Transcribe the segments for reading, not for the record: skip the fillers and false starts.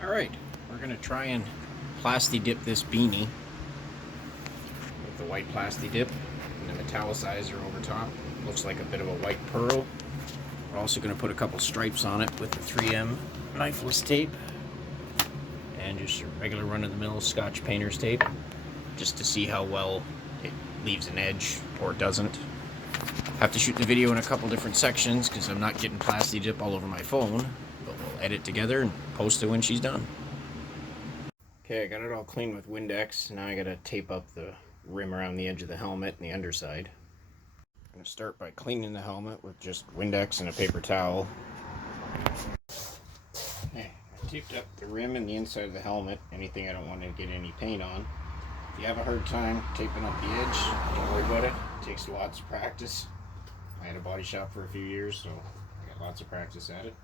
Alright, we're going to try and Plastidip this beanie with the white Plastidip and the metallicizer over top. Looks like a bit of a white pearl. We're also going to put a couple stripes on it with the 3M knifeless tape and just your regular run-of-the-mill Scotch painter's tape, just to see how well it leaves an edge or doesn't. Have to shoot the video in a couple different sections because I'm not getting Plastidip all over my phone, but we'll edit together and post it when she's done. Okay, I got it all clean with Windex. Now I gotta tape up the rim around the edge of the helmet and the underside. I'm gonna start by cleaning the helmet with just Windex and a paper towel. Okay, I taped up the rim and the inside of the helmet, anything I don't want to get any paint on. If you have a hard time taping up the edge, don't worry about it. It takes lots of practice. I had a body shop for a few years, so I got lots of practice at it.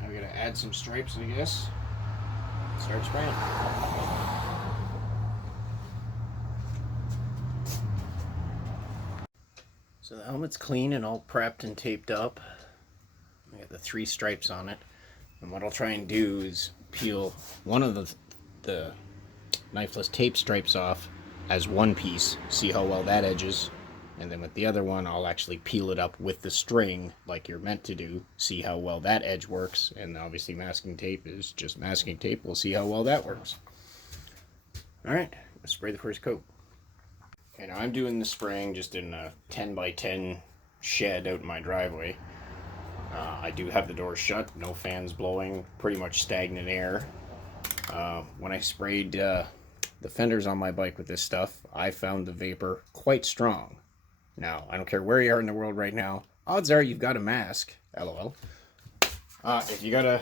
Now we gotta add some stripes, I guess. Start spraying. So the helmet's clean and all prepped and taped up. I got the 3 stripes on it. And what I'll try and do is peel one of the knifeless tape stripes off as one piece, see how well that edges. And then with the other one, I'll actually peel it up with the string like you're meant to do, see how well that edge works. And obviously masking tape is just masking tape. We'll see how well that works. Alright, let's spray the first coat. Okay, now I'm doing the spraying just in a 10 by 10 shed out in my driveway. I do have the doors shut, no fans blowing, pretty much stagnant air. When I sprayed the fenders on my bike with this stuff, I found the vapor quite strong. Now, I don't care where you are in the world right now, odds are you've got a mask, lol. If you got a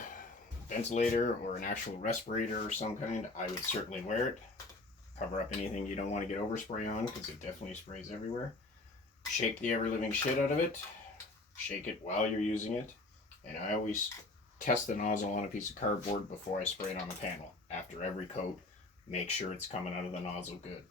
ventilator or an actual respirator or some kind, I would certainly wear it. Cover up anything you don't want to get overspray on, because it definitely sprays everywhere. Shake the ever-living shit out of it. Shake it while you're using it. And I always test the nozzle on a piece of cardboard before I spray it on the panel. After every coat, make sure it's coming out of the nozzle good.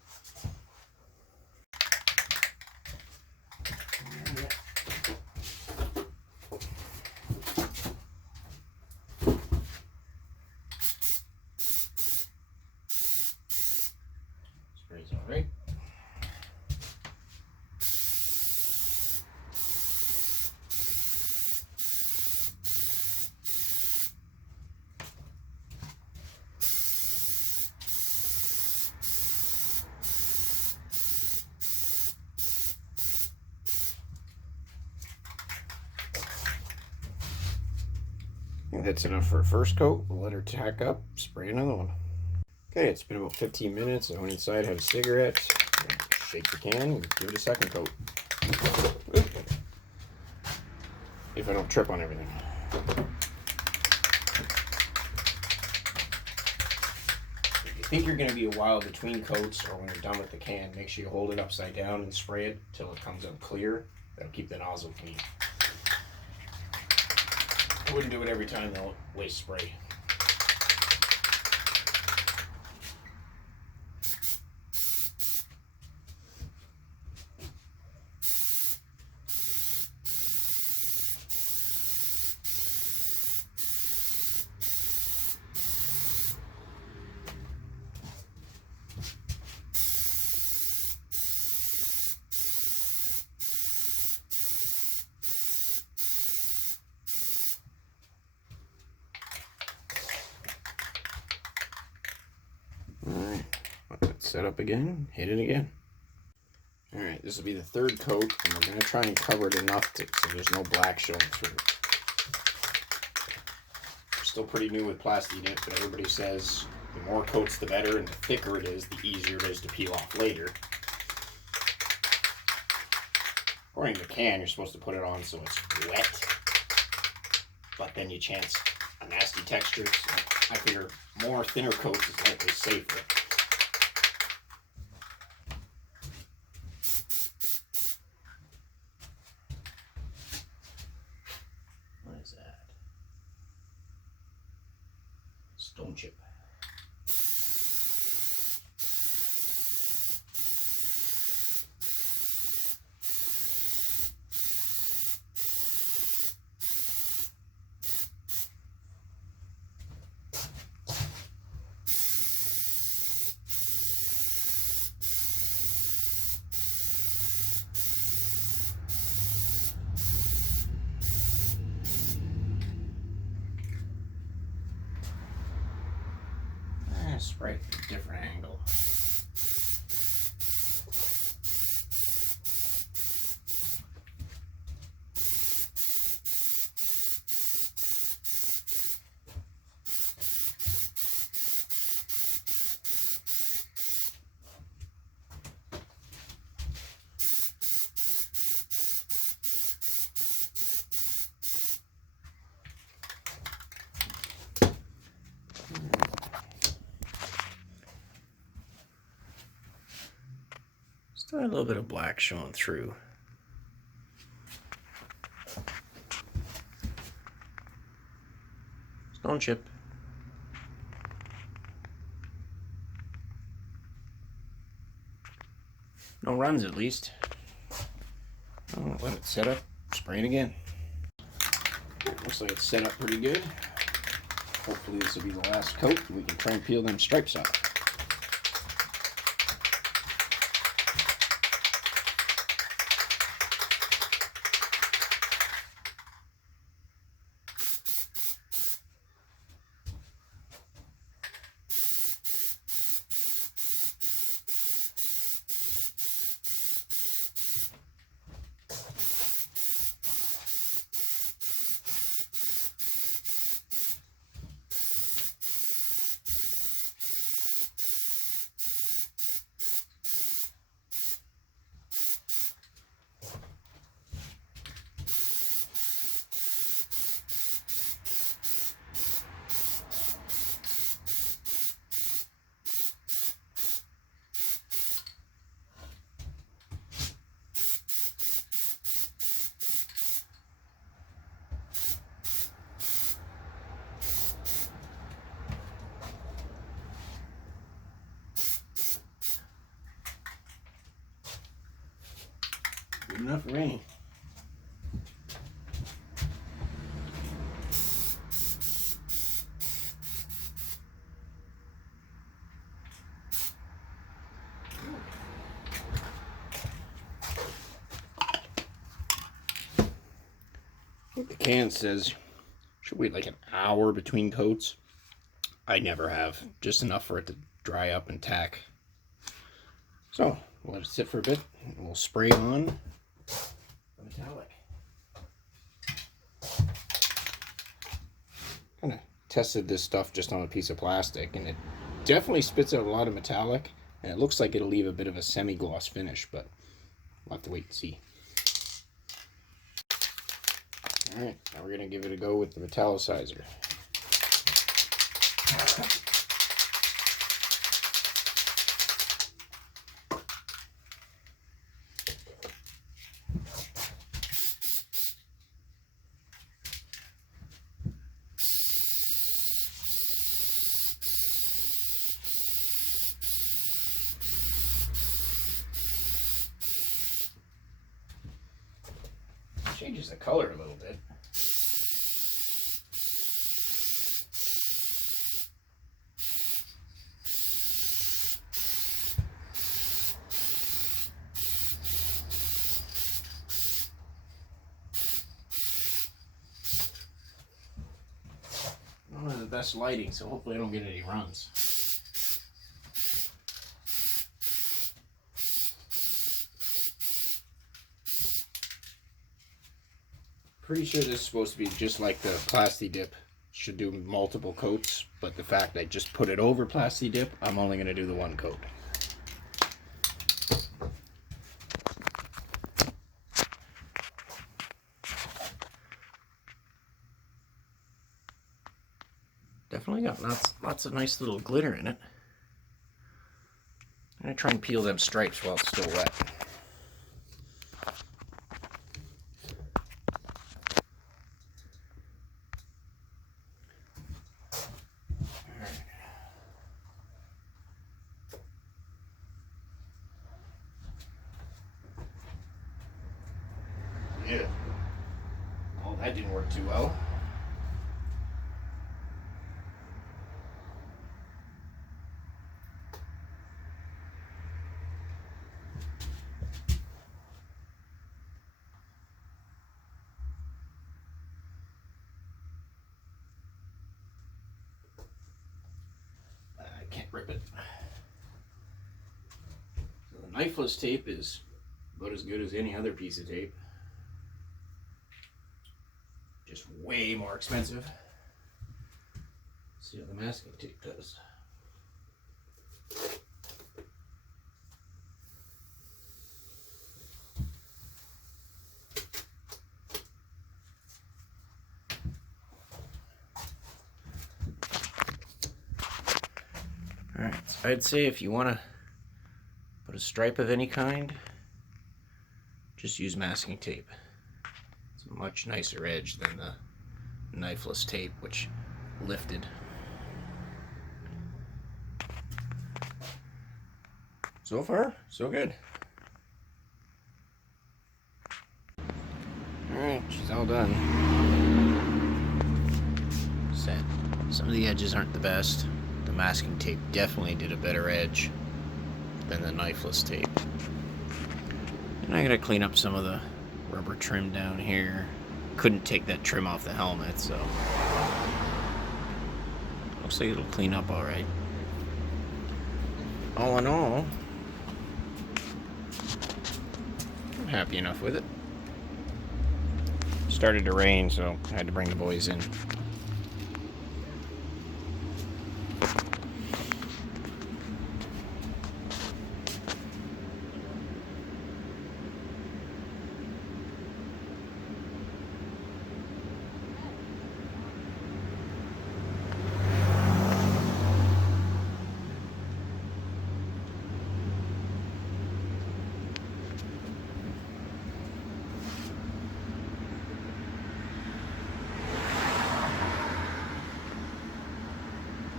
Sprays all right. I think that's enough for a first coat. We'll let her tack up, spray another one. Okay, it's been about 15 minutes. I went inside, had a cigarette, shake the can, and give it a second coat. If I don't trip on everything. If you think you're going to be a while between coats, or when you're done with the can, make sure you hold it upside down and spray it till it comes out clear. That'll keep the nozzle clean. I wouldn't do it every time, though. Waste spray. Alright, let that set up again, hit it again. Alright, this will be the third coat, and we're going to try and cover it enough so there's no black showing through. I'm still pretty new with Plastidip, but everybody says the more coats the better, and the thicker it is, the easier it is to peel off later. According to the can, you're supposed to put it on so it's wet, but then you chance a nasty texture, so I figure more thinner coats is likely safer. What is that? Stone chip. Spray it at a different angle. Still a little bit of black showing through. Stone chip. No runs at least. I'll let it set up, spray it again. Looks like it's set up pretty good. Hopefully this will be the last coat and we can try and peel them stripes off. Good enough for me. I think the can says should wait like an hour between coats. I never have. Just enough for it to dry up and tack. So we'll let it sit for a bit and we'll spray on the metallic. Kind of tested this stuff just on a piece of plastic and it definitely spits out a lot of metallic and it looks like it'll leave a bit of a semi-gloss finish, but we'll have to wait and see. Alright, now we're going to give it a go with the metallicizer. Changes the color a little bit. I don't have the best lighting, so hopefully I don't get any runs. Pretty sure this is supposed to be just like the Plastidip. Should do multiple coats, but the fact I just put it over Plastidip, I'm only going to do the one coat. Definitely got lots of nice little glitter in it. I'm going to try and peel them stripes while it's still wet. Yeah. Well, that didn't work too well. I can't rip it. So the knifeless tape is about as good as any other piece of tape. Just way more expensive. Let's see how the masking tape does. Alright, so I'd say if you want to put a stripe of any kind, just use masking tape. It's a much nicer edge than the knifeless tape, which lifted. So far, so good. Alright, she's all done. Set. Some of the edges aren't the best. The masking tape definitely did a better edge than the knifeless tape. And I gotta clean up some of the rubber trim down here. Couldn't take that trim off the helmet, so looks like it'll clean up alright. All in all, I'm happy enough with it. Started to rain, so I had to bring the boys in.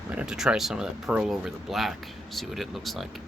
Might have to try some of that pearl over the black, see what it looks like.